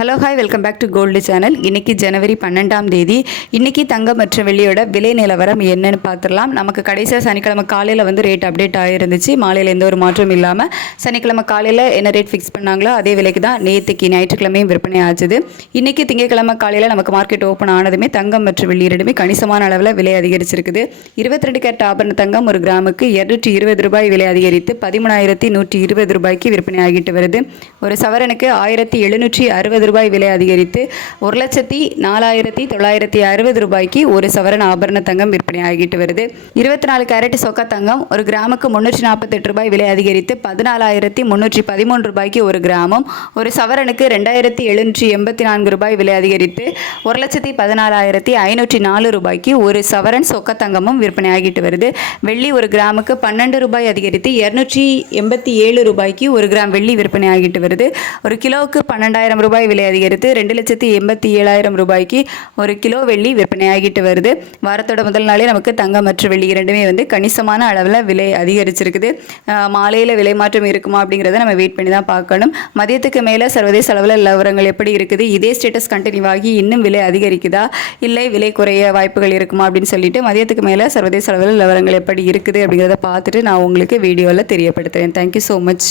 Hello hi welcome back to gold channel. இன்றைக்கி ஜனவரி 12ஆம் தேதி. இன்றைக்கி தங்கம் மற்றும் வெள்ளியோட விலை நிலவரம் என்னென்னு பார்த்துடலாம். நமக்கு கடைசியாக சனிக்கிழமை காலையில் ரேட் அப்டேட் ஆகிருந்துச்சு. மாலையில் எந்த ஒரு மாற்றமும் இல்லாமல் சனிக்கிழமை காலையில் என்ன ரேட் ஃபிக்ஸ் பண்ணாங்களோ அதே விலைக்கு தான் நேற்றுக்கு ஞாயிற்றுக்கிழமையும் விற்பனை ஆச்சுது. இன்றைக்கி திங்கட்கிழமை காலையில் நமக்கு மார்க்கெட் ஓப்பன் ஆனதுமே தங்கம் மற்றும் வெள்ளி இரண்டுமே கணிசமான அளவில் விலை அதிகரிச்சிருக்குது. 22 கேரட் ஆபரண தங்கம் ஒரு கிராமுக்கு 220 ரூபாய் விலை அதிகரித்து 13,120 ரூபாய்க்கு விற்பனை ஆகிட்டு வருது. ஒரு சவரனுக்கு 1,760 ரூபாய் விலை அதிகரித்து 1,04,960 ரூபாய்க்கு ஒரு சவரன் ஆபரண தங்கம் விற்பனை ஆகிட்டு வருது. 24 கேரட் சொக்க தங்கம் ஒரு கிராமுக்கு 348 ரூபாய் விலை அதிகரித்து 14,313 ரூபாய்க்கு ஒரு கிராமும், ஒரு சவரனுக்கு 2,784 ரூபாய் விலை அதிகரித்து 1,14,504 ரூபாய்க்கு ஒரு சவரன் சொக்க தங்கமும் விற்பனை ஆகிட்டு வருது. வெள்ளி ஒரு கிராமுக்கு 12 ரூபாய் அதிகரித்து 287 ரூபாய்க்கு ஒரு கிராம் வெள்ளி விற்பனை ஆகிட்டு வருது. ஒரு கிலோவுக்கு 12,000 ரூபாய் விலை அதிகரித்து 2,87,000 ரூபாய்க்கு ஒரு கிலோ வெள்ளி விற்பனையாகிட்டு வருது. வாரத்தோட முதல் நாளே நமக்கு தங்கம் மற்றும் வெள்ளி இரண்டுமே கணிசமான அளவில் விலை அதிகரிச்சிருக்குது. மாலையில் விலை மாற்றம் இருக்குமா அப்படிங்கிறத நம்ம வெயிட் பண்ணி தான் பார்க்கணும். மதியத்துக்கு மேலே சர்வதேச அளவில் நிலவரங்கள் எப்படி இருக்குது, இதே ஸ்டேட்டஸ் கண்டினியூ ஆகி இன்னும் விலை அதிகரிக்குதா இல்லை விலை குறைய வாய்ப்புகள் இருக்குமா அப்படின்னு சொல்லிட்டு மதியத்துக்கு மேலே சர்வதேச அளவில் நிலவரங்கள் எப்படி இருக்குது அப்படிங்கிறத பார்த்துட்டு நான் உங்களுக்கு வீடியோவில் தெரியப்படுத்துகிறேன். Thank you so much.